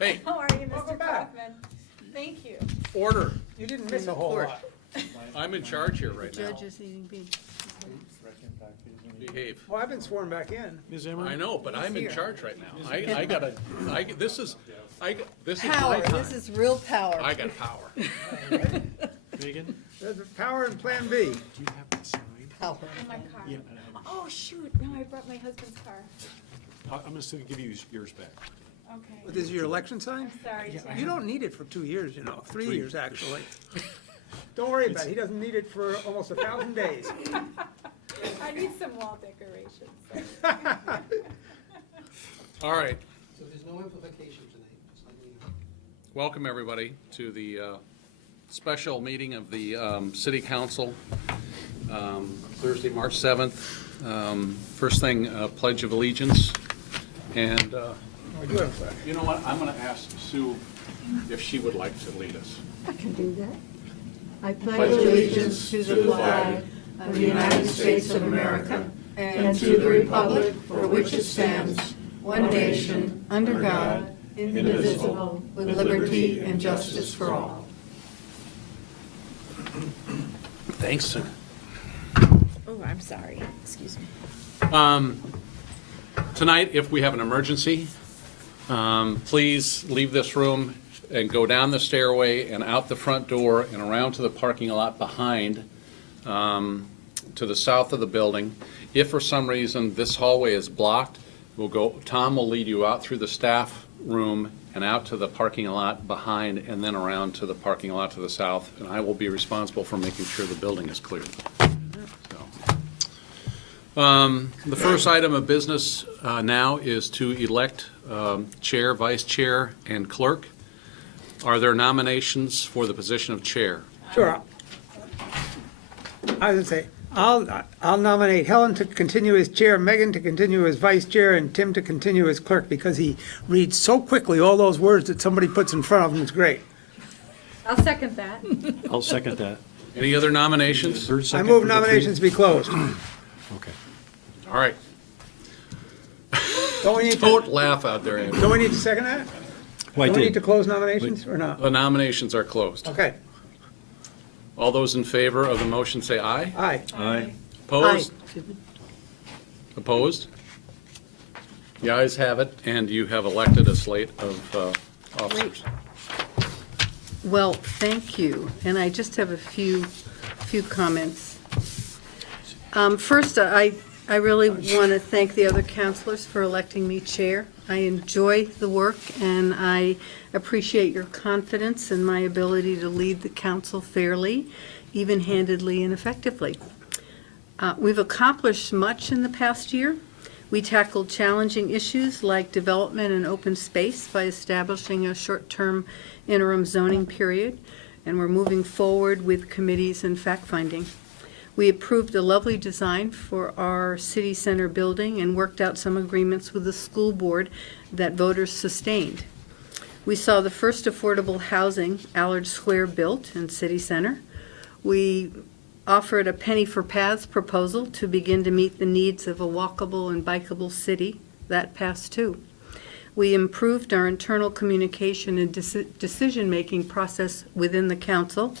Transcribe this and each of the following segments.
Hey, How are you, Mr. Welcome back. Kaufman? Thank you. order. You didn't miss a whole lot. I'm in charge here right now. Judge is eating beans. Behave. Well, I've been sworn back in. Ms. I Emery? know, but I'm in charge right now. This is my Power, time. this is real power. I got power. Megan, There's power in Plan B. do you have that signed? Power. In my car. Yeah. Oh, shoot, no, I brought my husband's car. I'm gonna still give you yours back. Okay. This is your election sign? I'm sorry, Yeah, Tim. You don't need it for 2 years, you know, 3 Three. years, actually. Don't worry about it. He doesn't need it for almost 1,000 days. I need some wall decorations. All right. So there's no implication tonight, just letting you know. Welcome, everybody, to the special meeting of the City Council, Thursday, March 7th. First thing, Pledge of Allegiance. And We do have a flag. you know what? I'm going to ask Sue if she would like to lead us. I can do that. I pledge pledge allegiance to the flag of the United States of America and to the republic for which it stands, one nation, under God, indivisible, with liberty and justice for all. Thanks, Sue. Oh, I'm sorry, excuse me. Tonight, if we have an emergency, please leave this room and go down the stairway and out the front door and around to the parking lot behind, to the south of the building. If for some reason this hallway is blocked, Tom will lead you out through the staff room and out to the parking lot behind and then around to the parking lot to the south. And I will be responsible for making sure the building is cleared. The first item of business now is to elect chair, vice chair, and clerk. Are there nominations for the position of chair? Sure. I would say, I'll nominate Helen to continue as chair, Megan to continue as vice chair, and Tim to continue as clerk, because he reads so quickly all those words that somebody puts in front of him. It's great. I'll second that. I'll second that. Any other nominations? Third, I second move for the three? nominations be closed. Okay. All right. Don't we need to, Don't laugh out there, Andrew. don't we need to second that? Well, I Don't we need to did. close nominations or not? The nominations are closed. Okay, All those in favor of the motion say aye. aye. Aye. Opposed? Opposed? The ayes have it, and you have elected a slate of officers. Well, thank you, and I just have a few comments. First, I really want to thank the other counselors for electing me chair. I enjoy the work, and I appreciate your confidence in my ability to lead the council fairly, even-handedly, and effectively. We've accomplished much in the past year. We tackled challenging issues like development and open space by establishing a short-term interim zoning period, and we're moving forward with committees and fact-finding. We approved a lovely design for our city center building and worked out some agreements with the school board that voters sustained. We saw the first affordable housing, Allard Square, built in city center. We offered a penny for paths proposal to begin to meet the needs of a walkable and bikeable city. That passed too. We improved our internal communication and decision-making process within the council.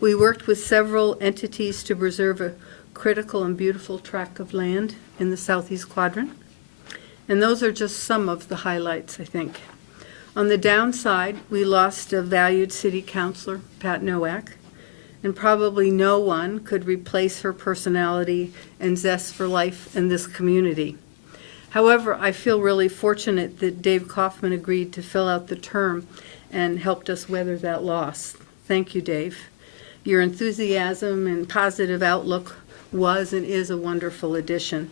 We worked with several entities to preserve a critical and beautiful tract of land in the southeast quadrant. And those are just some of the highlights, I think. On the downside, we lost a valued city councilor, Pat Nowak, and probably no one could replace her personality and zest for life in this community. However, I feel really fortunate that Dave Kaufman agreed to fill out the term and helped us weather that loss. Thank you, Dave. Your enthusiasm and positive outlook was and is a wonderful addition,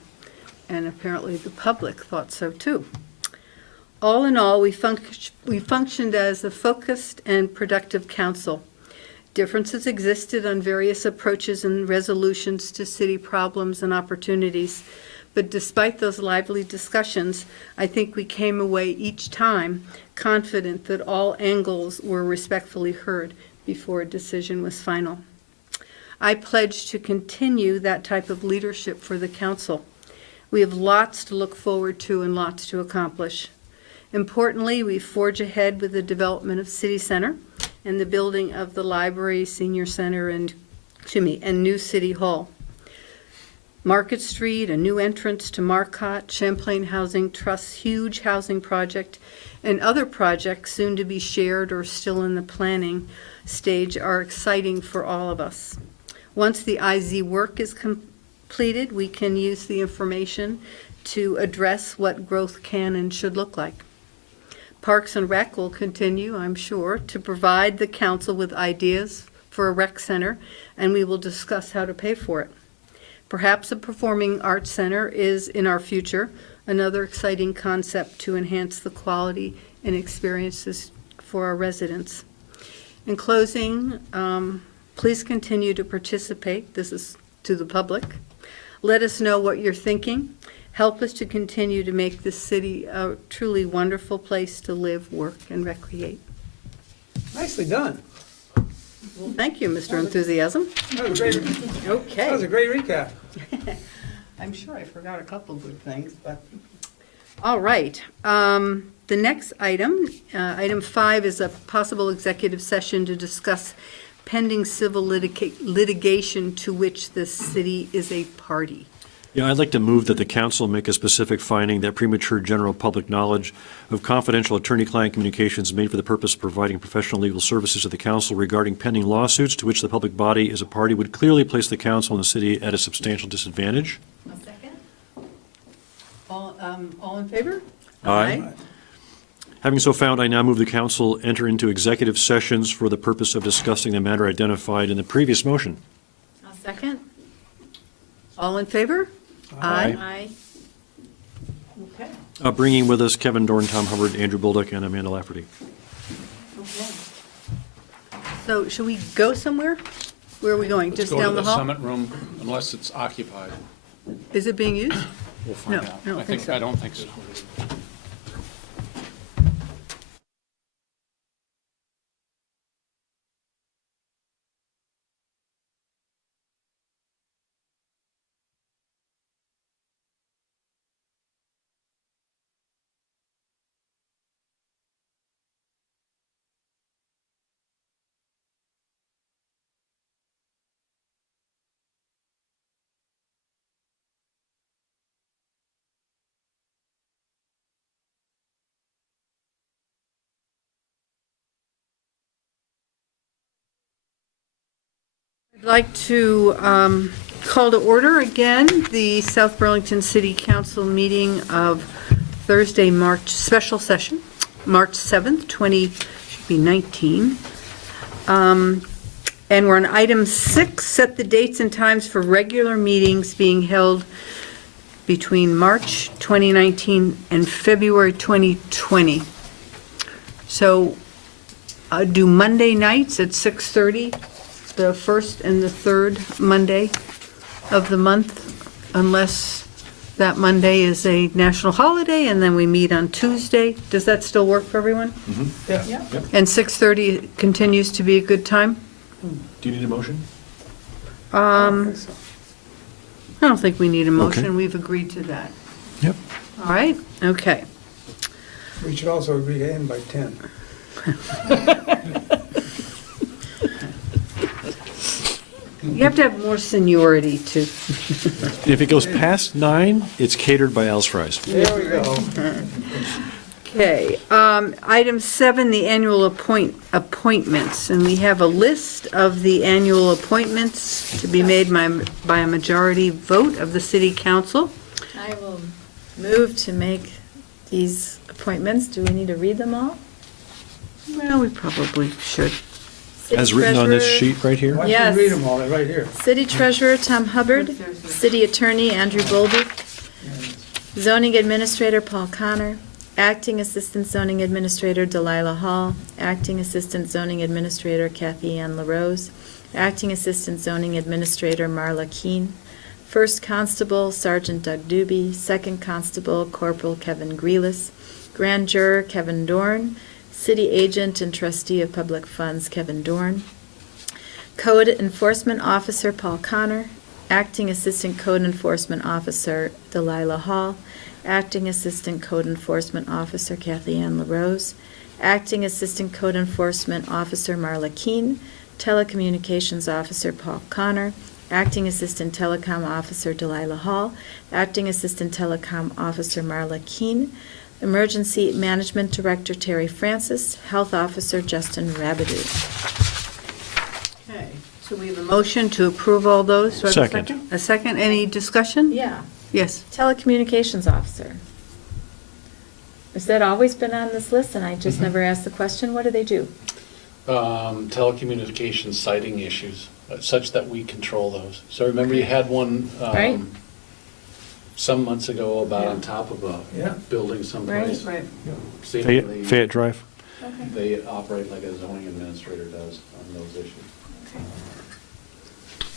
and apparently the public thought so too. All in all, we functioned as a focused and productive council. Differences existed on various approaches and resolutions to city problems and opportunities, but despite those lively discussions, I think we came away each time confident that all angles were respectfully heard before a decision was final. I pledge to continue that type of leadership for the council. We have lots to look forward to and lots to accomplish. Importantly, we forge ahead with the development of City Center and the building of the library, senior center, and new City Hall. Market Street, a new entrance to Marcotte, Champlain Housing Trust's huge housing project, and other projects soon to be shared or still in the planning stage are exciting for all of us. Once the IZ work is completed, we can use the information to address what growth can and should look like. Parks and Rec will continue, I'm sure, to provide the council with ideas for a rec center, and we will discuss how to pay for it. Perhaps a performing arts center is in our future, another exciting concept to enhance the quality and experiences for our residents. In closing, please continue to participate. This is to the public. Let us know what you're thinking. Help us to continue to make this city a truly wonderful place to live, work, and recreate. Nicely done. Well, thank you, Mr. Enthusiasm. That was a great, that was a Okay. great recap. I'm sure I forgot a couple good things, but. All right. The next item, item 5, is a possible executive session to discuss pending civil litigation to which the city is a party. Yeah, I'd like to move that the council make a specific finding that premature general public knowledge of confidential attorney-client communications made for the purpose of providing professional legal services to the council regarding pending lawsuits to which the public body is a party would clearly place the council and the city at a substantial disadvantage. A second? All in favor? Aye. Having so found, I now move the council enter into executive sessions for the purpose of discussing the matter identified in the previous motion. A second? All in favor? Aye. Aye. Okay. Bringing with us Kevin Dorn, Tom Hubbard, Andrew Bolduc, and Amanda Lafferty. So should we go somewhere? Where are we going? Just Go to down the the hall? summit room unless it's occupied. Is it being used? We'll find No, out. I don't think so. I don't think so. I'd like to call to order again the South Burlington City Council meeting of Thursday, special session, March 7th, 2019. And we're on item 6, set the dates and times for regular meetings being held between March 2019 and February 2020. So do Monday nights at 6:30, the first and the third Monday of the month, unless that Monday is a national holiday, and then we meet on Tuesday. Does that still work for everyone? Yeah. And 6:30 continues to be a good time? Do you need a motion? I don't think we need a motion. Okay. We've agreed to that. Yep. All right, okay. We should also agree to end by 10. You have to have more seniority to, If it goes past 9, it's catered by Al's Fries. There we go. okay. Item 7, the annual appointments. And we have a list of the annual appointments to be made by a majority vote of the city council. I will move to make these appointments. Do we need to read them all? Well, we probably should. City As written on this Treasurer- sheet right here? Why Yes. should we read them all? They're right here. City Treasurer Tom Hubbard, City Attorney Andrew Bolduc, Zoning Administrator Paul Connor, Acting Assistant Zoning Administrator Delilah Hall, Acting Assistant Zoning Administrator Kathy Ann LaRose, Acting Assistant Zoning Administrator Marla Keene, First Constable Sergeant Doug Doobie, Second Constable Corporal Kevin Grealis, Grand Juror Kevin Dorn, City Agent and Trustee of Public Funds Kevin Dorn, Code Enforcement Officer Paul Connor, Acting Assistant Code Enforcement Officer Delilah Hall, Acting Assistant Code Enforcement Officer Kathy Ann LaRose, Acting Assistant Code Enforcement Officer Marla Keen, Telecommunications Officer Paul Connor, Acting Assistant Telecom Officer Delilah Hall, Acting Assistant Telecom Officer Marla Keen, Emergency Management Director Terry Francis, Health Officer Justin Rabideau. Okay, so we have a motion to approve all those. Do I have a Second. A second, any discussion? Yeah. Yes. Telecommunications Officer. Has that always been on this list, and I just never asked the question? What do they do? Telecommunications siting issues, such that we control those. So remember you had one Right. some months ago about on top of Yeah. a building someplace. Right. Seemingly, Fayette Drive? they operate like a zoning administrator does on those issues.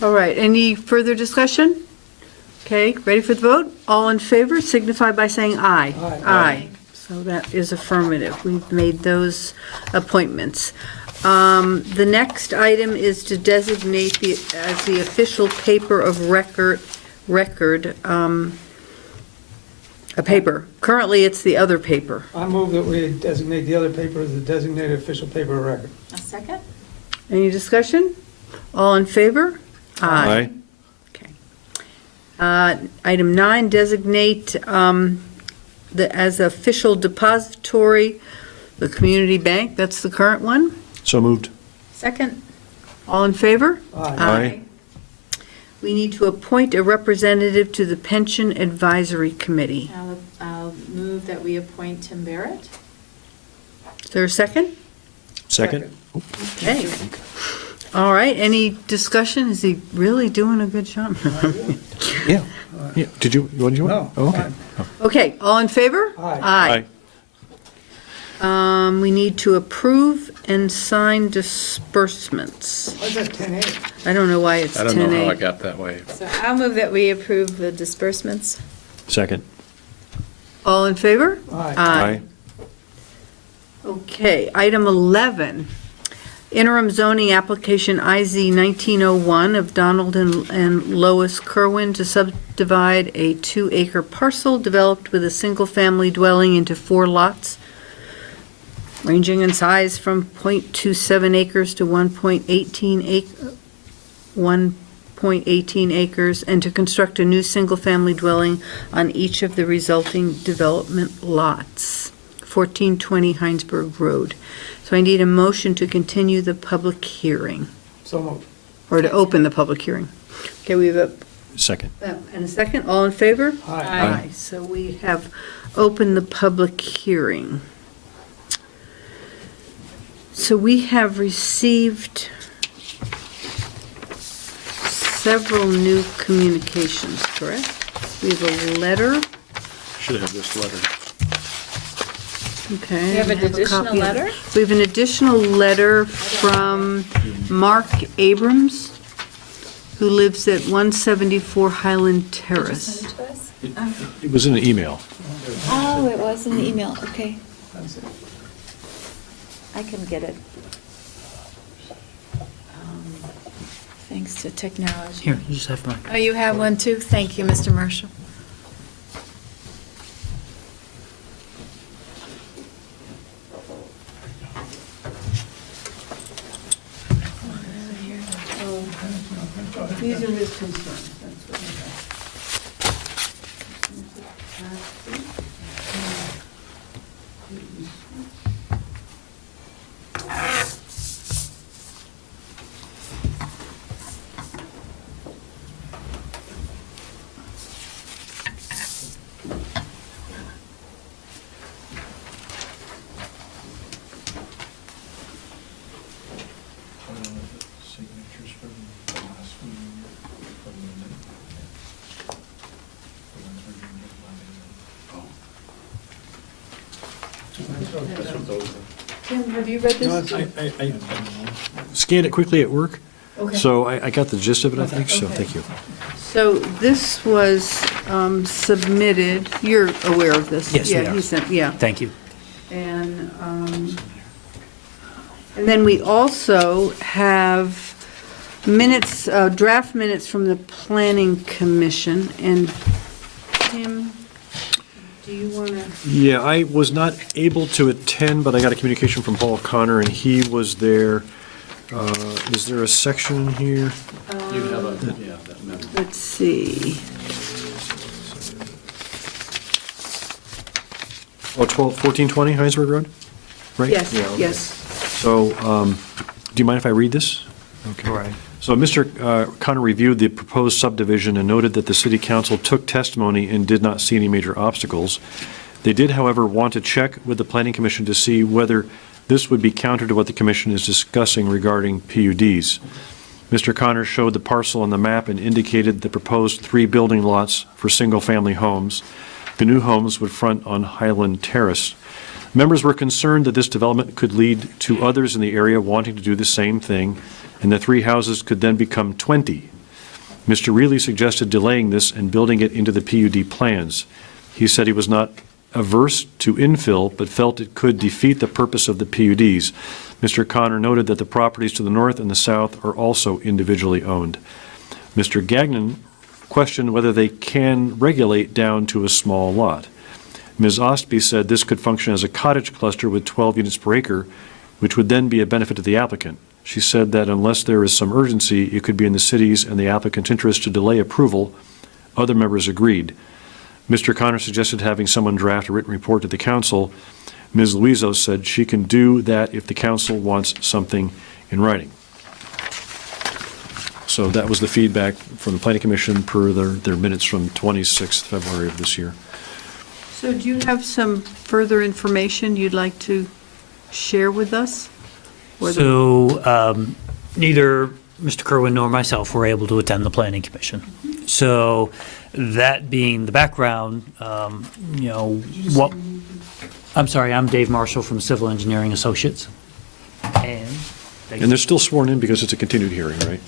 All right, any further discussion? Okay, ready for the vote? All in favor signify by saying aye. Aye. Aye. So that is affirmative. We've made those appointments. The next item is to designate as the official paper of record, a paper. Currently, it's the other paper. I move that we designate the other paper as the designated official paper of record. A second? Any discussion? All in favor? Okay. Item 9, designate as official depository, the community bank, that's the current one. So moved. Second? All in favor? Aye. We need to appoint a representative to the Pension Advisory Committee. I'll move that we appoint Tim Barrett. Is there a second? Second? Okay. All right, any discussion? Is he really doing a good job? Yeah. Yeah. Did you, what did you want? No, Oh, okay. fine. Okay, all in favor? Aye. We need to approve and sign disbursements. Why's that 10A? I don't know why it's 10A. I don't know how I got that way. So I'll move that we approve the disbursements. Second. All in favor? Aye. Okay, item 11, interim zoning application IZ 1901 of Donald and Lois Kerwin to subdivide a 2-acre parcel developed with a single-family dwelling into 4 lots, ranging in size from .27 acres to 1.18 acres, and to construct a new single-family dwelling on each of the resulting development lots. 1420 Heinsberg Road. So I need a motion to continue the public hearing, So moved. or to open the public hearing. Okay, we have a, Second. and a second, all in favor? Aye. So we have opened the public hearing. So we have received several new communications, correct? We have a letter. Should have this letter. Okay. We have an I a additional copy of it. letter? We have an additional letter from Mark Abrams, who lives at 174 Highland Terrace. It was in an email. Oh, it was in the email, okay. That's it. I can get it. Thanks to technology. Here, you just have mine. Oh, you have one too? Thank you, Mr. Marshall. These are his concerns, that's what I have. Tim, have you read No, this? it's- I scanned it quickly at work, Okay. so I got the gist of it, I think, so Okay. thank you. So this was submitted, you're aware of this? Yes, we Yeah, are. he sent, yeah. Thank you. And then we also have minutes, draft minutes from the Planning Commission, and Tim, Do you want to? Yeah, I was not able to attend, but I got a communication from Paul Connor, and he was there. Is there a section in here? You have a, yeah, that memo. Let's see. Oh, 1420 Heinsberg Road? Right? Yes, Yeah, okay. yes. So, do you mind if I read this? Okay. All right. So Mr. Connor reviewed the proposed subdivision and noted that the city council took testimony and did not see any major obstacles. They did, however, want to check with the planning commission to see whether this would be counter to what the commission is discussing regarding PUDs. Mr. Connor showed the parcel on the map and indicated the proposed 3 building lots for single-family homes. The new homes would front on Highland Terrace. Members were concerned that this development could lead to others in the area wanting to do the same thing, and the 3 houses could then become 20. Mr. Reilly suggested delaying this and building it into the PUD plans. He said he was not averse to infill, but felt it could defeat the purpose of the PUDs. Mr. Connor noted that the properties to the north and the south are also individually owned. Mr. Gagnon questioned whether they can regulate down to a small lot. Ms. Ostby said this could function as a cottage cluster with 12 units per acre, which would then be a benefit to the applicant. She said that unless there is some urgency, it could be in the city's and the applicant's interest to delay approval. Other members agreed. Mr. Connor suggested having someone draft a written report to the council. Ms. Luizos said she can do that if the council wants something in writing. So that was the feedback from the Planning Commission per their minutes from 26th February of this year. So do you have some further information you'd like to share with us? Or the- So neither Mr. Kerwin nor myself were able to attend the Planning Commission. So that being the background, what, I'm sorry, I'm Dave Marshall from Civil Engineering Associates. And And they're still sworn in because it's a continued hearing, right?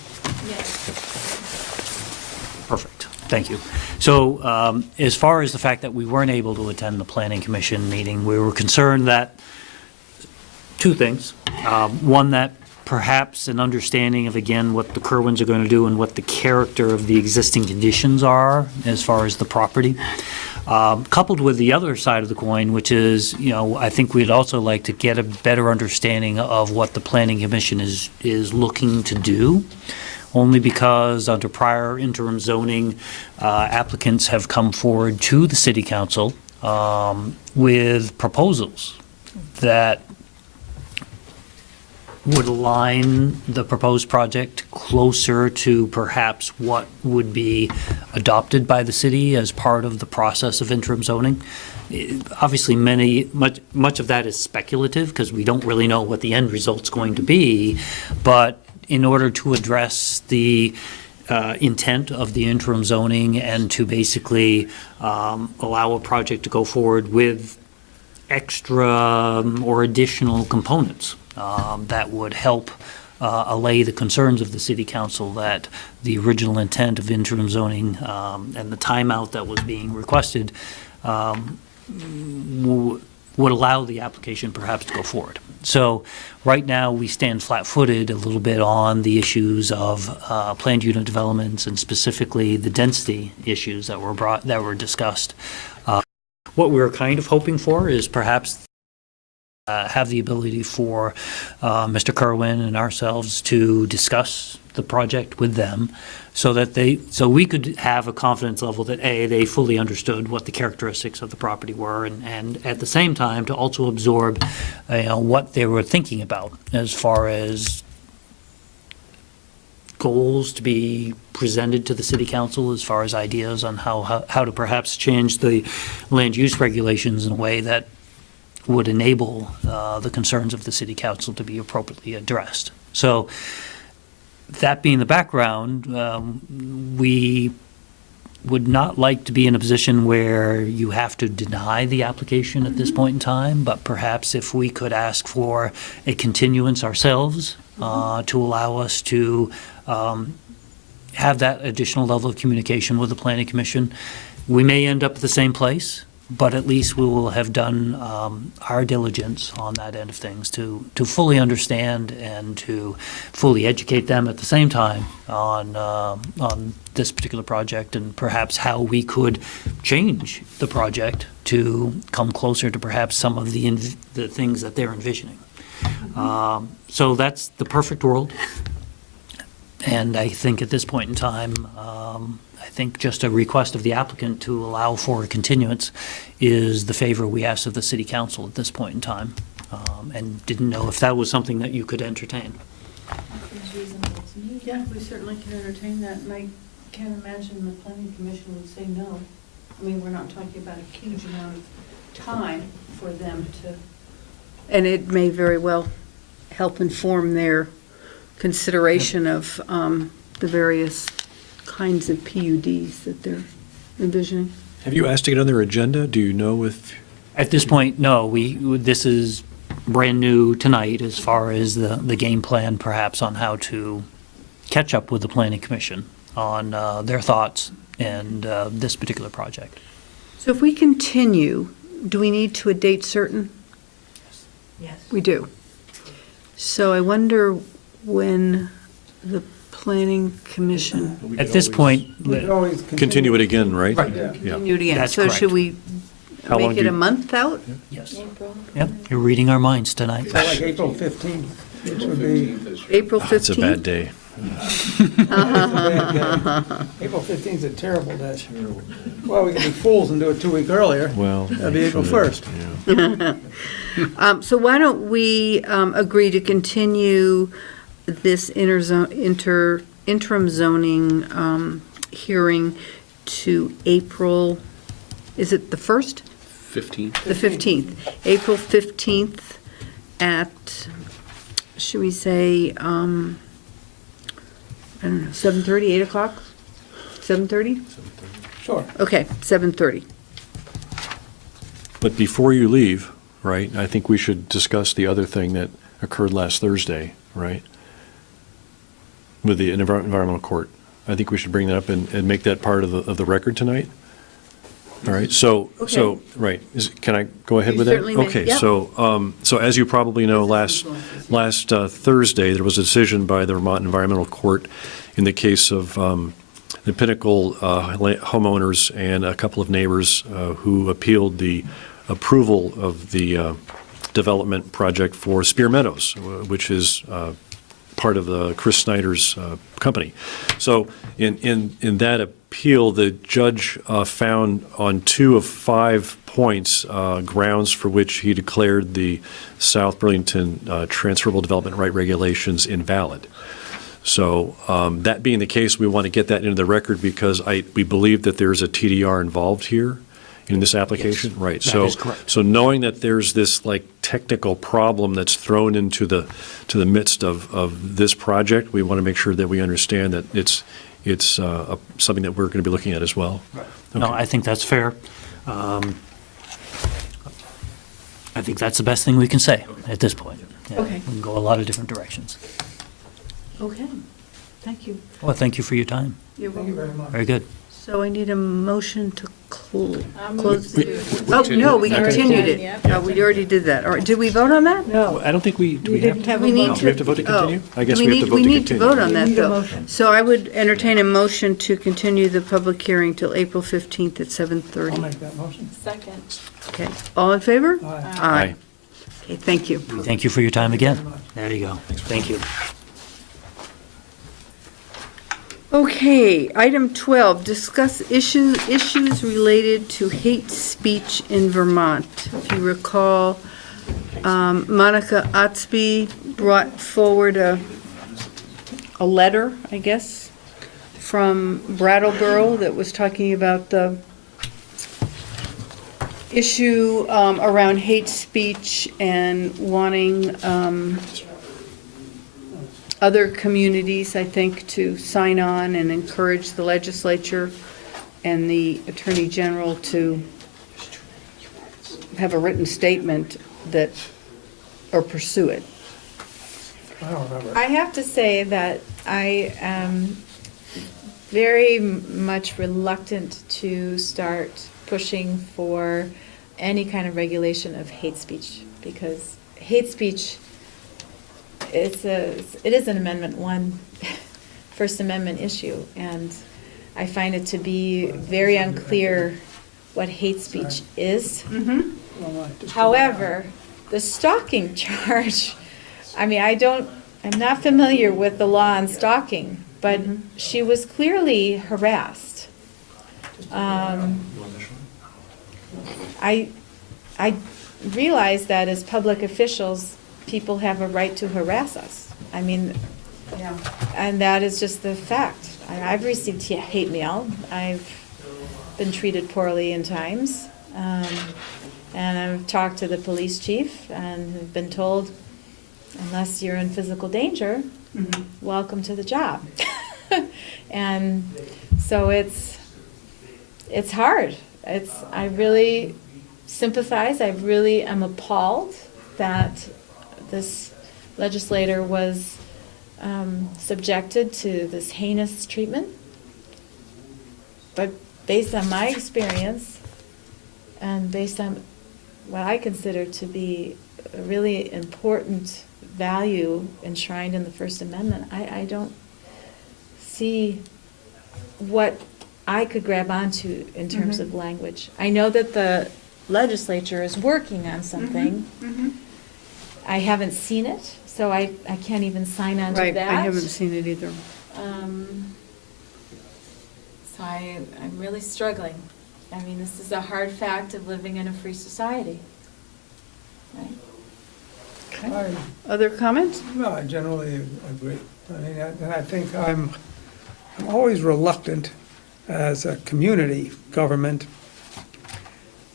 perfect, thank you. So as far as the fact that we weren't able to attend the Planning Commission meeting, we were concerned that, 2 things. One, that perhaps an understanding of, again, what the Kerwins are going to do and what the character of the existing conditions are as far as the property. Coupled with the other side of the coin, which is, I think we'd also like to get a better understanding of what the Planning Commission is looking to do. Only because under prior interim zoning, applicants have come forward to the City Council with proposals that would align the proposed project closer to perhaps what would be adopted by the city as part of the process of interim zoning. Obviously, much of that is speculative because we don't really know what the end result's going to be, but in order to address the intent of the interim zoning and to basically allow a project to go forward with extra or additional components that would help allay the concerns of the city council that the original intent of interim zoning and the timeout that was being requested would allow the application perhaps to go forward. So right now, we stand flat-footed a little bit on the issues of planned unit developments and specifically the density issues that were discussed. What we're kind of hoping for is perhaps have the ability for Mr. Kerwin and ourselves to discuss the project with them so that so we could have a confidence level that they fully understood what the characteristics of the property were and at the same time to also absorb what they were thinking about as far as goals to be presented to the city council as far as ideas on how to perhaps change the land use regulations in a way that would enable the concerns of the city council to be appropriately addressed. So that being the background, we would not like to be in a position where you have to deny the application at this point in time, but perhaps if we could ask for a continuance ourselves to allow us to have that additional level of communication with the Planning Commission. We may end up at the same place. But at least we will have done our diligence on that end of things to fully understand and to fully educate them at the same time on this particular project and perhaps how we could change the project to come closer to perhaps some of the things that they're envisioning. So that's the perfect world. And I think at this point in time, I think just a request of the applicant to allow for a continuance is the favor we ask of the city council at this point in time, and didn't know if that was something that you could entertain. Yeah, we certainly can entertain that, and I can't imagine the planning commission would say no. I mean, we're not talking about a huge amount of time for them to. And it may very well help inform their consideration of the various kinds of PUDs that they're envisioning. Have you asked to get on their agenda? Do you know if, At this point, no, this is brand new tonight as far as the game plan perhaps on how to catch up with the planning commission on their thoughts and this particular project. So if we continue, do we need to a date certain? Yes. We do. So I wonder when the planning commission At this point, We could always continue it again, right? Right. Yeah. continued again. That's So should correct. we How long make do it you- a month out? yes. April. Yep, you're reading our minds tonight. So like April 15th, which would be. April 15th? It's a bad day. April 15th is a terrible day. Well, we could be fools and do it 2 weeks earlier. Well. That'd be April 1st. Yeah. So why don't we agree to continue this interim zoning hearing to April, is it the 1st? 15. The 15th. April 15th at, should we say, I don't know, 7:30, 8 o'clock? 7:30? Sure. Okay, 7:30. But before you leave, right, I think we should discuss the other thing that occurred last Thursday, right? With the environmental court. I think we should bring that up and make that part of the record tonight. All right, so, right, can I go ahead You with that? certainly may, Okay, yep. so as you probably know, last Thursday, there was a decision by the Vermont Environmental Court in the case of the Pinnacle homeowners and a couple of neighbors who appealed the approval of the development project for Spear Meadows, which is part of Chris Snyder's company. So in that appeal, the judge found on 2 of 5 points grounds for which he declared the South Burlington transferable development right regulations invalid. So that being the case, we want to get that into the record because we believe that there's a TDR involved here in this application. Yes, Right. that is correct. So knowing that there's this like technical problem that's thrown into the midst of this project, we want to make sure that we understand that it's something that we're going to be looking at as well. No, Okay. I think that's fair. I think that's the best thing we can say at this point. Yeah, Okay. We can go a lot of different directions. Okay, thank you. Well, thank you for your time. You're Thank you welcome. very much. Very good. So I need a motion to close. We- Oh, no, we Continued. continued it. We already did that. All right, did we vote on that? No. I don't think do we have to? We need Do we have to vote to continue? Oh. I guess Do we have to vote to We need to continue. vote on that, We need a though. motion. So I would entertain a motion to continue the public hearing till April 15th at I'll 7:30. make that motion. Second. Okay, all in favor? Aye. Aye. Okay, thank you. Thank you for your time again. There you go. Thank you. Okay, item 12, discuss issues related to hate speech in Vermont. If you recall, Monica Otsby brought forward a letter, I guess, from Brattleboro that was talking about the issue around hate speech and wanting other communities, I think, to sign on and encourage the legislature and the Attorney General to have a written statement that, or pursue it. I don't remember. I have to say that I am very much reluctant to start pushing for any kind of regulation of hate speech, because hate speech, it is an Amendment 1, First Amendment issue, and I find it to be very unclear what hate speech is. However, the stalking charge, I mean, I'm not familiar with the law on stalking, but she was clearly harassed. I realize that as public officials, people have a right to harass us. I mean, and that is just the fact. I've received hate mail. I've been treated poorly in times. And I've talked to the police chief and have been told, unless you're in physical danger, welcome to the job. And so it's hard. I really sympathize. I really am appalled that this legislator was subjected to this heinous treatment. But based on my experience and based on what I consider to be a really important value enshrined in the First Amendment, I don't see what I could grab onto in terms of language. I know that the legislature is working on something. I haven't seen it, so I can't even sign on to Right, that. I haven't seen it either. So I'm really struggling. I mean, this is a hard fact of living in a free society. Right? Other comments? No, I generally agree. I mean, and I think I'm always reluctant as a community government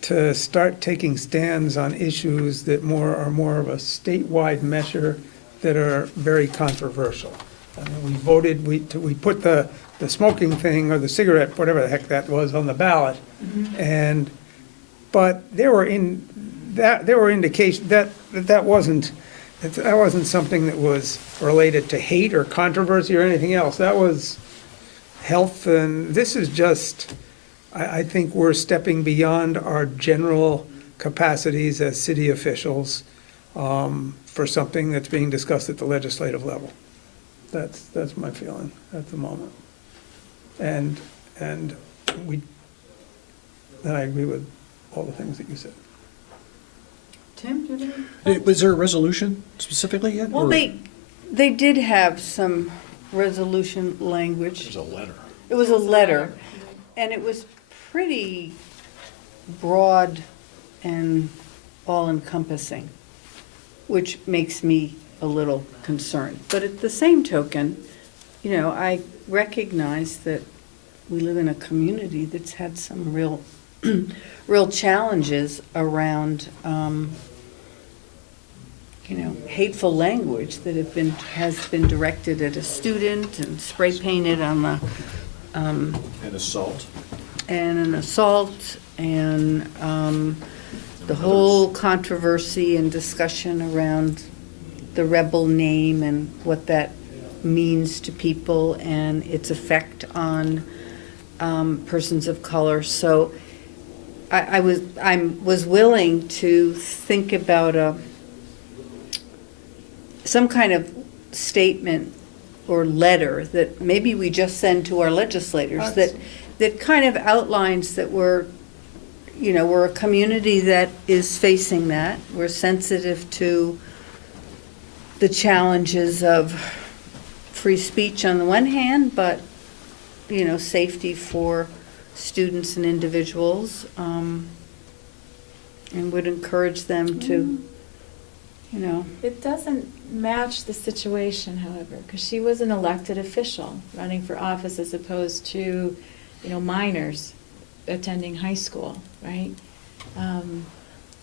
to start taking stands on issues that are more of a statewide measure that are very controversial. I mean, we voted, we put the smoking thing or the cigarette, whatever the heck that was, on the ballot. But there were indications that wasn't something that was related to hate or controversy or anything else. That was health, and this is just, I think we're stepping beyond our general capacities as city officials for something that's being discussed at the legislative level. That's my feeling at the moment. And I agree with all the things that you said. Tim, did you? Was there a resolution specifically yet? Well, or- they did have some resolution language. It was a letter. It was a letter, and it was pretty broad and all-encompassing, which makes me a little concerned. But at the same token, you know, I recognize that we live in a community that's had some real, real challenges around, you know, hateful language that has been directed at a student and spray painted on the, And assault. and an assault, and the whole controversy and discussion around the rebel name and what that means to people and its effect on persons of color. So I was willing to think about some kind of statement or letter that maybe we just send to our legislators that kind of outlines that we're a community that is facing that. We're sensitive to the challenges of free speech on the one hand, but, you know, safety for students and individuals, and would encourage them to, you know. It doesn't match the situation, however, because she was an elected official running for office as opposed to, minors attending high school, right?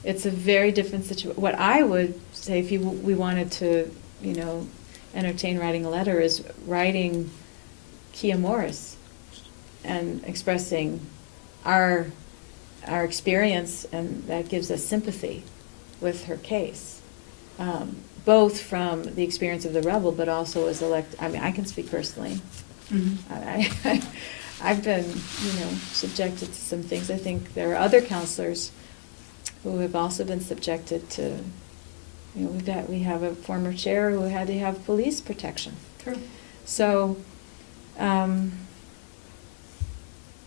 It's a very different situation. What I would say, if we wanted to, entertain writing a letter, is writing Kia Morris and expressing our experience, and that gives us sympathy with her case. Both from the experience of the rebel, but also as I can speak personally. I've been, subjected to some things. I think there are other counselors who have also been subjected to, we have a former chair who had to have police protection. True. So,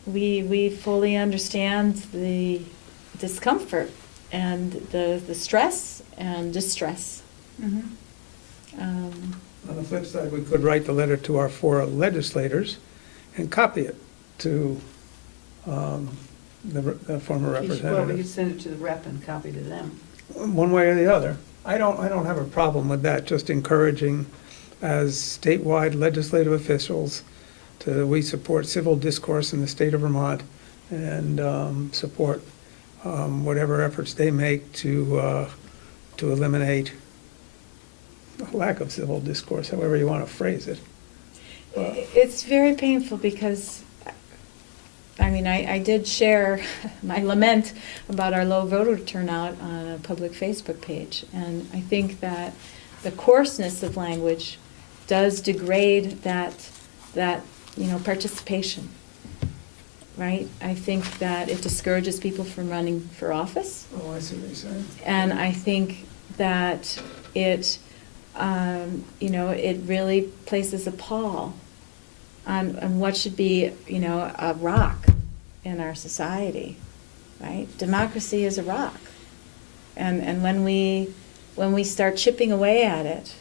we fully understand the discomfort and the stress and distress. On the flip side, we could write the letter to our 4 legislators and copy it to the former Well, we could representative, send it to the rep and copy to them. one way or the other. I don't have a problem with that, just encouraging as statewide legislative officials we support civil discourse in the state of Vermont and support whatever efforts they make to eliminate a lack of civil discourse, however you want to phrase it. It's very painful because, I did share my lament about our low voter turnout on a public Facebook page. And I think that the coarseness of language does degrade that participation, right? I think that it discourages people from running for office. Oh, I see what you're saying. And I think that it really places a pall on what should be, a rock in our society, right? Democracy is a rock. And when we start chipping away at it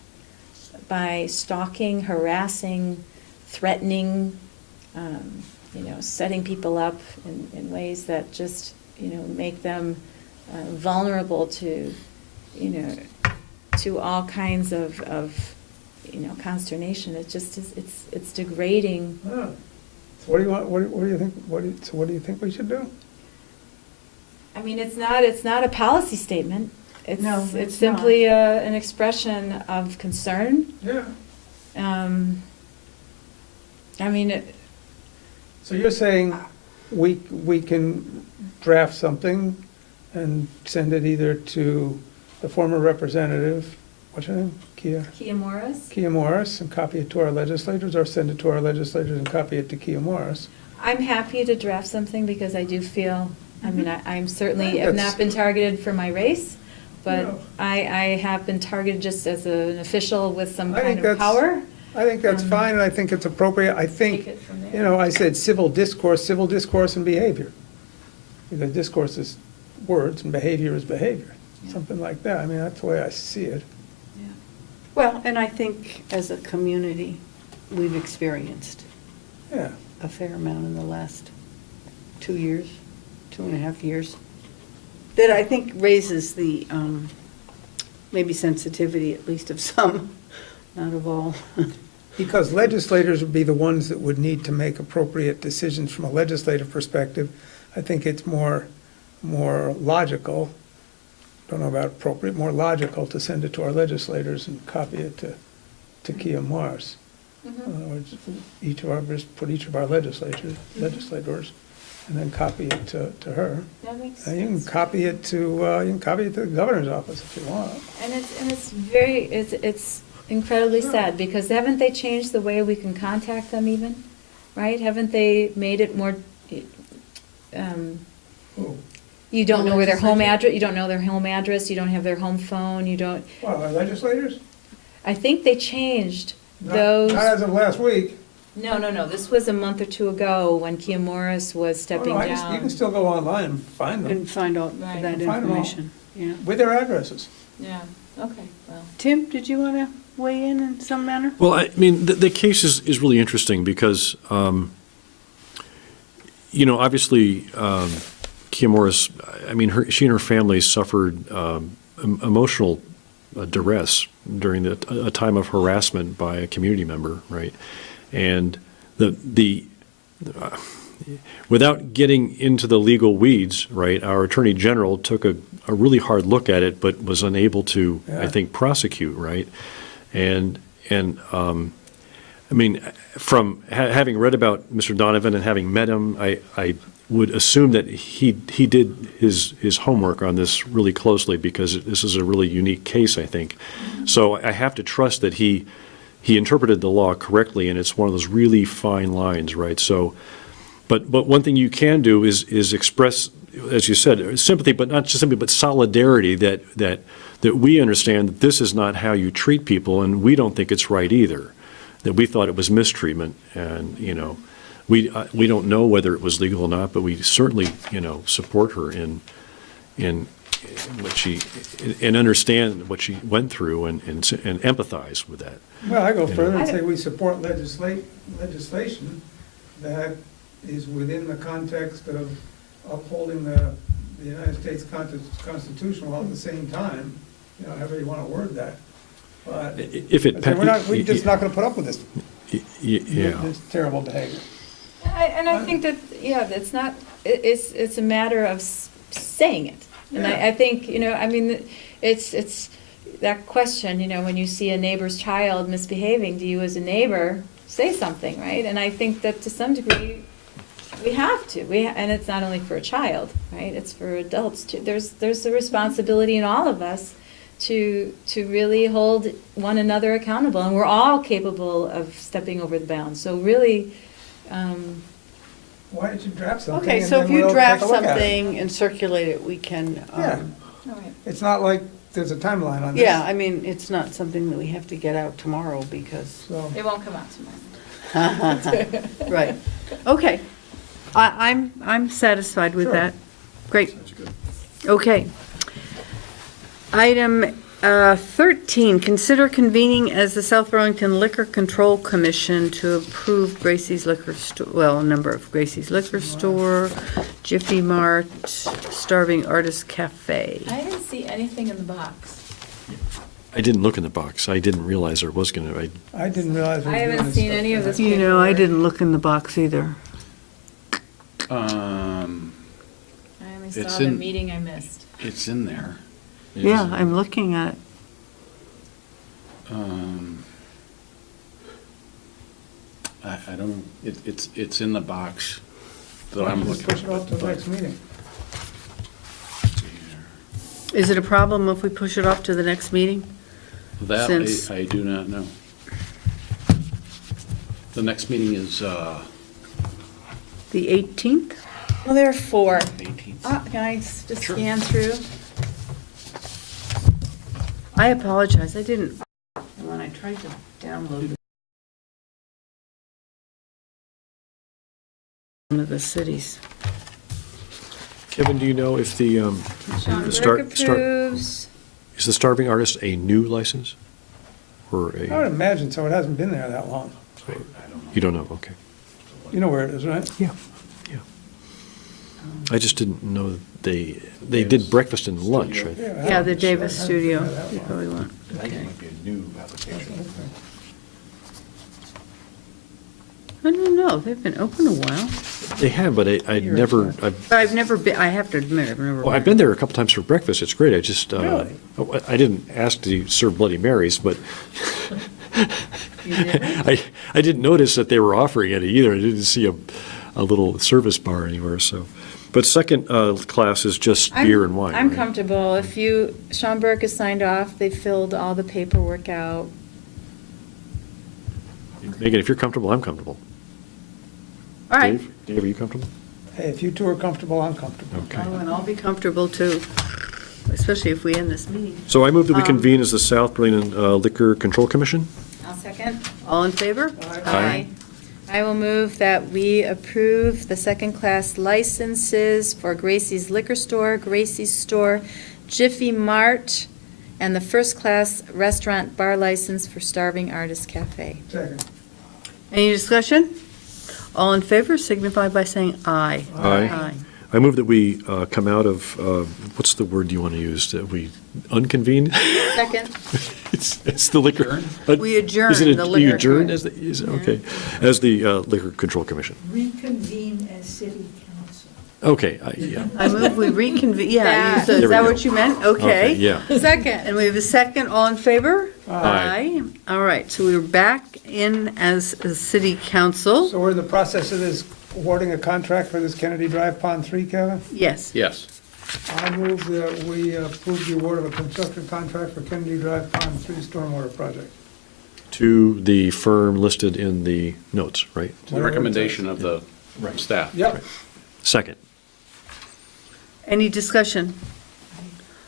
by stalking, harassing, threatening, setting people up in ways that just, make them vulnerable to, to all kinds of consternation. It just is, it's degrading. Ah. So what do you want, what do you think, what do you think we should do? It's not a policy statement. No, It's it's simply an expression of concern. Yeah. So you're saying we can draft something and send it either to the former representative, what's her name? Kia Morris, and copy it to our legislators, or send it to our legislators and copy it to Kia Morris? I'm happy to draft something because I do feel, I'm certainly I have think not been targeted for my race, but No. I have been targeted just as an official with some I think kind of that's- power. I think that's fine, and I think it's appropriate. I Take think, it from there. I said civil discourse and behavior. Because discourse is words and behavior is behavior, Yeah. something like that. That's the way I see it. Yeah. Well, and I think as a community, we've experienced Yeah. a fair amount in the last 2 years, 2.5 years, that I think raises the, maybe sensitivity, at least of some, not of all. Because legislators would be the ones that would need to make appropriate decisions from a legislative perspective. I think it's more logical, don't know about appropriate, more logical to send it to our legislators and copy it to Kia Morris. In other words, just put each of our legislators, and then copy it to her. That makes And you can sense. copy it to the governor's office if you want. And it's incredibly sad, because haven't they changed the way we can contact them even, right? Haven't they made it more, Oh, you don't know where their home Legislature? address, you don't know their home address, you don't have their home phone, you don't, well, our legislators? I think they changed Not those. as of last week. No, this was a month or two ago when Kia Morris was stepping Oh, no, down. you can still go online and find them And find out Right. that Find 'em all. information, yeah. with their addresses. Yeah, okay, well. Tim, did you want to weigh in some manner? Well, the case is really interesting because, obviously, Kia Morris, she and her family suffered emotional duress during a time of harassment by a community member, right? And without getting into the legal weeds, right, our Attorney General took a really hard look at it, but was unable to, I Yeah. think, prosecute, right? And from having read about Mr. Donovan and having met him, I would assume that he did his homework on this really closely, because this is a really unique case, I think. So I have to trust that he interpreted the law correctly, and it's one of those really fine lines, right? So But one thing you can do is express, as you said, sympathy, but not just sympathy, but solidarity that we understand that this is not how you treat people, and we don't think it's right either. That we thought it was mistreatment, and, we don't know whether it was legal or not, but we certainly, support her in what she, and understand what she went through and empathize with that. Well, I go further and say we support legislation that is within the context of upholding the United States Constitution while at the same time, however you want to word that. But If it. we're just not going to put up with this. Yeah. This terrible behavior. And I think that, it's not, it's a matter of saying it. And Yeah. I think, it's that question, when you see a neighbor's child misbehaving, do you as a neighbor say something, right? And I think that to some degree, we have to. And it's not only for a child, right? It's for adults too. There's a responsibility in all of us to really hold one another accountable. And we're all capable of stepping over the bounds. So really, Why don't you draft something? Okay, and so then if you we'll draft take a look at it? something and circulate it, we can, Yeah. all right. It's not like there's a timeline on this. yeah, I mean, it's not something that we have to get out tomorrow because, So, It won't come out tomorrow. right. Okay. I'm satisfied with Sure. that. Great. Okay. Item 13, consider convening as the South Burlington Liquor Control Commission to approve Gracie's Liquor Store, a number of Gracie's Liquor Store, Jiffy Mart, Starving Artist Cafe. I didn't see anything in the box. I didn't look in the box. I didn't realize there was going to, I didn't realize. we I were doing haven't this seen stuff any of tonight. this. I didn't look in the box either. I only It's saw the in- meeting I missed. It's in there. Yeah, I'm looking at, I don't know, it's in the box that Why I'm don't you looking just push it off to the at. next meeting? is it a problem if we push it off to the next meeting? That Since- I do not know. The next meeting is The 18th? Well, there are 4. 18th. Can I just scan through? I apologize, I didn't, when I tried to download one of the cities. Kevin, do you know if the, Sean the Burke approves. is the Starving Artist a new license? Or I would a, imagine so. It hasn't been there that long. you don't know, okay. You know where it is, right? Yeah, yeah. I just didn't know that they did breakfast and lunch, right? Yeah, the Davis Sure, Studio, hasn't been there that you long. probably want. I think it might be a new application. I don't know, they've been open a while. They have, but I've never, I've never been, I have to admit, I've never. well, I've been there a couple times for breakfast. It's great. I just, Really? I didn't ask to serve Bloody Marys, but You didn't? I didn't notice that they were offering it either. I didn't see a little service bar anywhere, so. But second class is just beer and wine, I'm right? comfortable. Sean Burke has signed off, they filled all the paperwork out. Megan, if you're comfortable, I'm comfortable. All right. Dave, are you comfortable? Hey, if you two are comfortable, I'm comfortable. Okay. Oh, and I'll be comfortable too, especially if we end this meeting. So I move that we convene as the South Burlington Liquor Control Commission. I'll second. All in favor? Aye. I will move that we approve the second-class licenses for Gracie's Liquor Store, Gracie's Store, Jiffy Mart, and the first-class restaurant bar license for Starving Artist Cafe. Second. Any discussion? All in favor signify by saying aye. Aye. I move that we come out of, what's the word you want to use, that we unconvene? Second. It's the liquor. We adjourn Is it the you liquor- adjourn as the, okay, as the Liquor Control Commission. reconvene as city council. Okay, yeah. I move we reconvene, yeah, That. so There is we that go. what you meant? Okay. Yeah. Second. And we have a second, all in favor? Aye. All right, so we're back in as a city council. So we're in the process of this, awarding a contract for this Kennedy Drive Pond 3, Kevin? Yes. Yes. I move that we approve the award of a construction contract for Kennedy Drive Pond 3 stormwater project. To the firm listed in the notes, right? The recommendation of the staff. Yep. Second. Any discussion?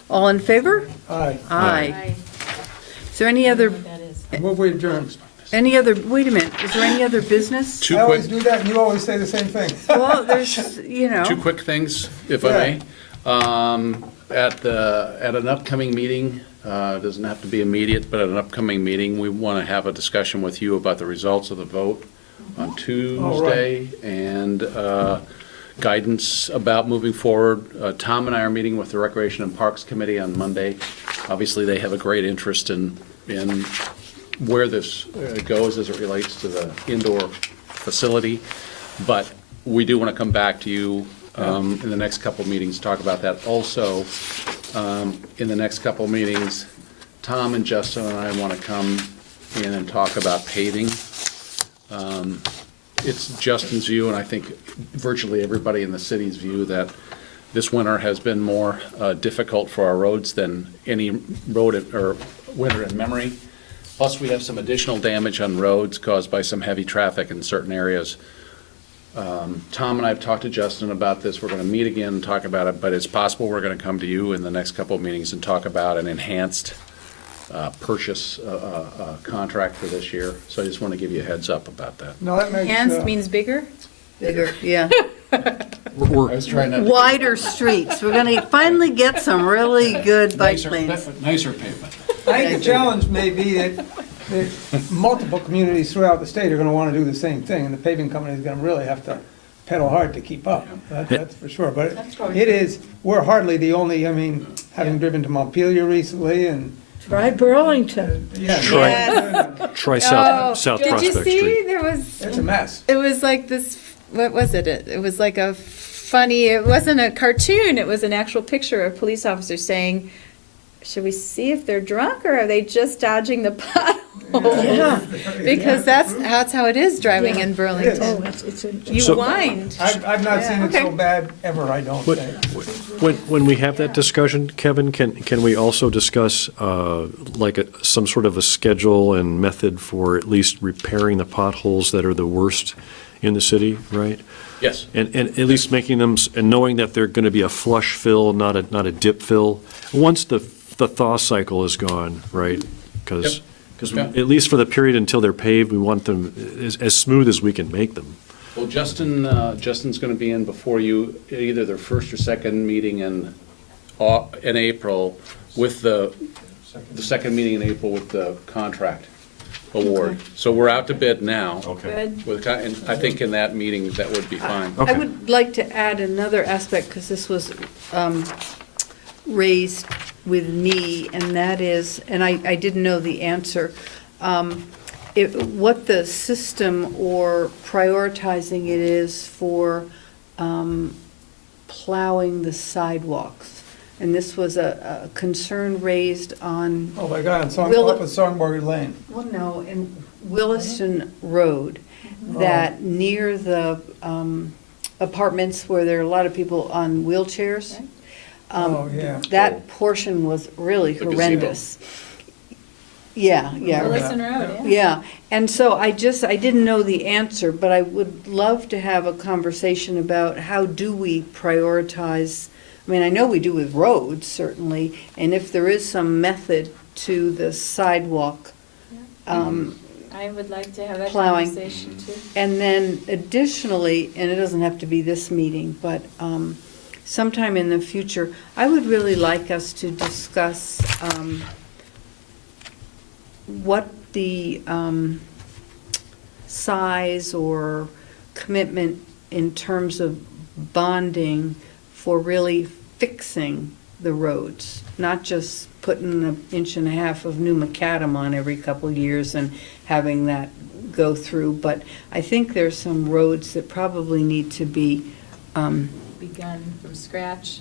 All in favor? Aye. Aye. Is there any other, Move we adjourn. wait a minte, is there any other business? Two I always quick, do that, and you always say the same thing. Well, there's, you know. two quick things, if I may. At an upcoming meeting, doesn't have to be immediate, but at an upcoming meeting, we want to have a discussion with you about the results of the vote on Tuesday and guidance about moving forward. Tom and I are meeting with the Recreation and Parks Committee on Monday. Obviously, they have a great interest in where this goes as it relates to the indoor facility. But we do want to come back to you in the next couple of meetings, talk about that. Also, in the next couple of meetings, Tom and Justin and I want to come in and talk about paving. It's Justin's view, and I think virtually everybody in the city's view, that this winter has been more difficult for our roads than any road or winter in memory. Plus, we have some additional damage on roads caused by some heavy traffic in certain areas. Tom and I have talked to Justin about this. We're going to meet again and talk about it, but it's possible we're going to come to you in the next couple of meetings and talk about an enhanced purchase contract for this year. So I just want to give you a heads up about that. No, that makes. Hands means bigger? Bigger, yeah. I was trying not to. Wider streets. We're gonna finally get some really good bike lanes. Nicer pavement. I think the challenge may be that multiple communities throughout the state are gonna wanna do the same thing, and the paving company is gonna really have to pedal hard to keep up. That's for sure, but it is, we're hardly the only, I mean, having driven to Montpelier recently and, Try Burlington. yeah. Try Oh, South did you Prospect see? Street. There was, It's a mess. it was like this, what was it? It was like a funny, it wasn't a cartoon, it was an actual picture of police officers saying, should we see if they're drunk or are they just dodging the pothole? Yeah. Because that's how it is driving in Oh, Burlington. it's a. You So- wind. I've not seen it so Okay. bad ever, I don't But think. when we have that discussion, Kevin, can we also discuss some sort of a schedule and method for at least repairing the potholes that are the worst in the city, right? Yes. And at least making them, and knowing that they're going to be a flush fill, not a dip fill, once the thaw cycle is gone, right? Because Yep. at least for the period until they're paved, we want them as smooth as we can make them. Well, Justin's going to be in before you, either their first or second meeting in April with the second meeting in April with the contract award. So we're out to bid now. Good. And I think in that meeting, that would be fine. I would like to add another aspect, because this was raised with me, and that is, and I didn't know the answer, what the system or prioritizing it is for plowing the sidewalks. And this was a concern raised on, Oh my God, Will- off of Songbury Lane. well, no, in Williston Road, that near the apartments where there are a lot of people on wheelchairs. Oh, yeah. That portion was really The gazebo. horrendous. Yeah, yeah. Williston Road, yeah. Yeah, and so I didn't know the answer, but I would love to have a conversation about how do we prioritize. I mean, I know we do with roads, certainly, and if there is some method to the sidewalk. I would like to have that Plowing. conversation too. And then additionally, and it doesn't have to be this meeting, but sometime in the future, I would really like us to discuss what the size or commitment in terms of bonding for really fixing the roads, not just putting an inch and a half of new macadam on every couple of years and having that go through. But I think there's some roads that probably need to be Begun from scratch.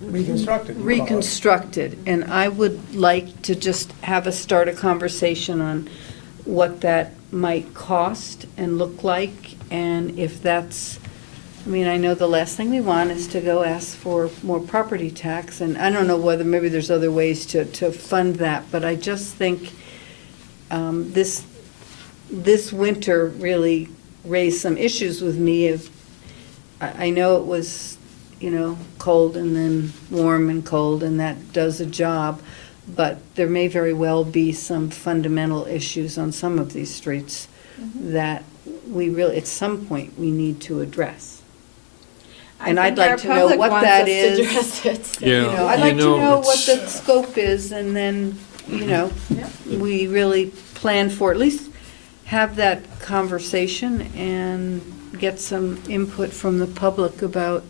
Reconstructed. reconstructed, and I would like to just start a conversation on what that might cost and look like, and if that's, I mean, I know the last thing we want is to go ask for more property tax, and I don't know whether maybe there's other ways to fund that, but I just think this winter really raised some issues with me of I know it was, cold and then warm and cold, and that does a job, but there may very well be some fundamental issues on some of these streets that we really, at some point, we need to address. And I'd like to know what that is. I'd like to know what the scope is, and then, we really plan for, at least have that conversation and get some input from the public about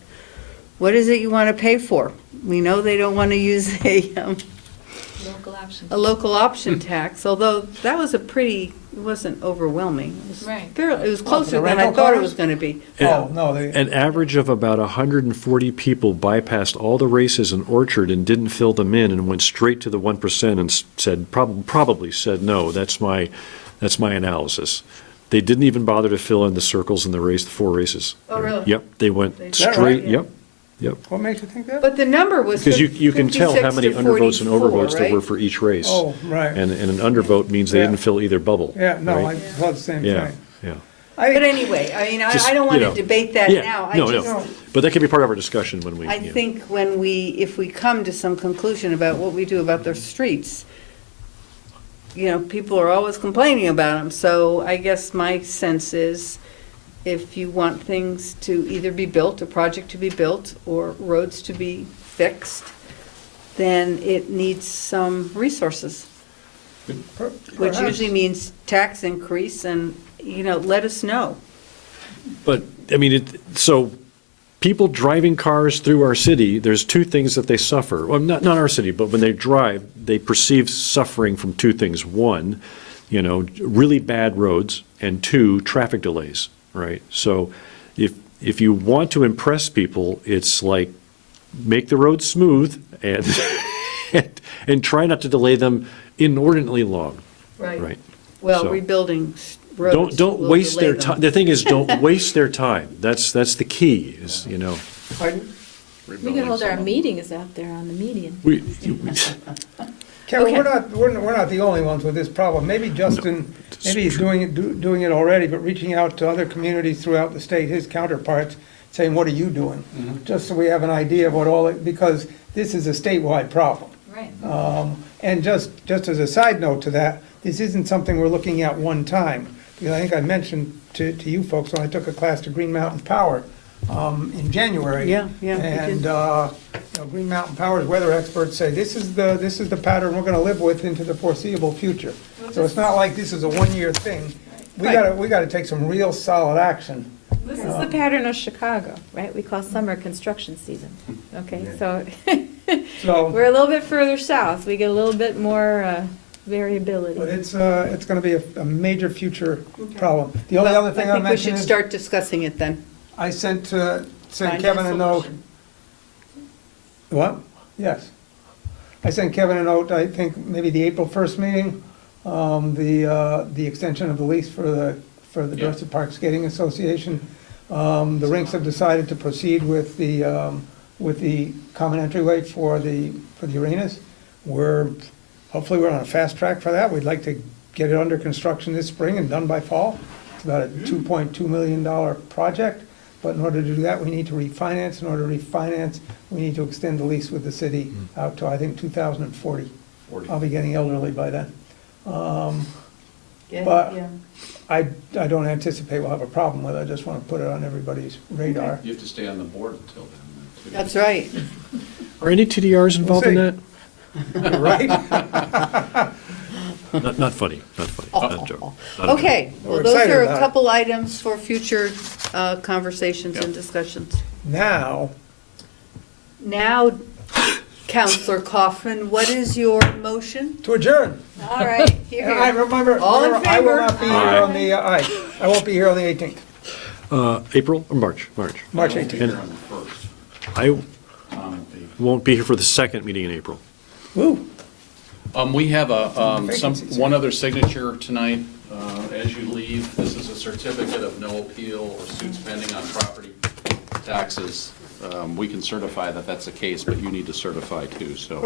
what is it you want to pay for? We know they don't want to use a local option tax, although that was it wasn't overwhelming. It was Right. It was closer than I rental thought it cars? was going to be. Oh, no, An average of about 140 people bypassed all the races in Orchard and didn't fill them in and went straight to the 1% and said, probably said, no, that's my analysis. They didn't even bother to fill in the circles in the 4 races. Oh, really? Yep, they went Is that right? straight, Yeah. yep. what makes you think that? But the number was Because you can tell how 56 many to undervotes and 44, overvotes there were right? for each race. Oh, right. And an undervote means they Yeah. didn't fill either bubble. Yeah, no, I right? thought the same Yeah, thing. yeah. But anyway, Just, I don't want you to know, debate that Yeah, now. no. But that can be part of our discussion when we. I think if we come to some conclusion about what we do about their streets, people are always complaining about them. So I guess my sense is, if you want things to either be built, a project to be built, or roads to be fixed, then it needs some resources, which usually means tax increase, and, let us know. But, I mean, so people driving cars through our city, there's 2 things that they suffer. Well, not our city, but when they drive, they perceive suffering from 2 things. 1, really bad roads, and 2, traffic delays, right? So if you want to impress people, it's like, make the roads smooth and try not to delay them inordinately long, right? Well, So- rebuilding roads Don't will waste delay their them. time. The thing is, don't waste their time. That's the key, is, Pardon? We could hold our meetings out there on the median. Kevin, Okay. we're not the only ones with this problem. Maybe Justin, maybe he's doing it already, but reaching out to other communities throughout the state, his counterparts, saying, what are you doing? Just so we have an idea of what because this is a statewide problem. Right. And just as a side note to that, this isn't something we're looking at one time. Because I think I mentioned to you folks when I took a class to Green Mountain Power in January. Yeah, you did. And Green Mountain Power's weather experts say this is the pattern we're going to live with into the foreseeable future. So it's not like this is a one-year thing. We got to take some real solid action. This is the pattern of Chicago, right? We call summer construction season. Okay, so So, we're a little bit further south. We get a little bit more variability. but it's going to be a major future problem. The only other thing I I think we mentioned should is start discussing it then. I sent Find Kevin a note. solution. What? Yes. I sent Kevin a note, I think maybe the April 1st meeting, the extension of the lease for the Dorset Park Skating Association. The rinks have decided to proceed with the common entryway for the arenas. Hopefully we're on a fast track for that. We'd like to get it under construction this spring and done by fall. It's about a $2.2 million project. But in order to do that, we need to refinance. In order to refinance, we need to extend the lease with the city out to, I think, 2040. I'll be getting elderly by then. But I don't anticipate we'll have a problem with it. I just want to put it on everybody's radar. You have to stay on the board until then, too. That's right. Are any TDRs involved in We'll that? Right? Not funny, not a joke. Not a joke. Okay, We're well, those excited are a about it. couple items for future conversations and discussions. Now, Now, Counselor Coughlin, what is your motion? to adjourn. All right, here, And I here. remember, All in I will favor? not be here on the, I won't be here on the 18th, April or March? March I won't be 18th. here on the first. I Tom will be. won't be here for the second meeting in April. Woo. We have Vacancies. one other signature tonight. As you leave, this is a certificate of no appeal or suits pending on property taxes. We can certify that that's the case, but you need to certify too, so.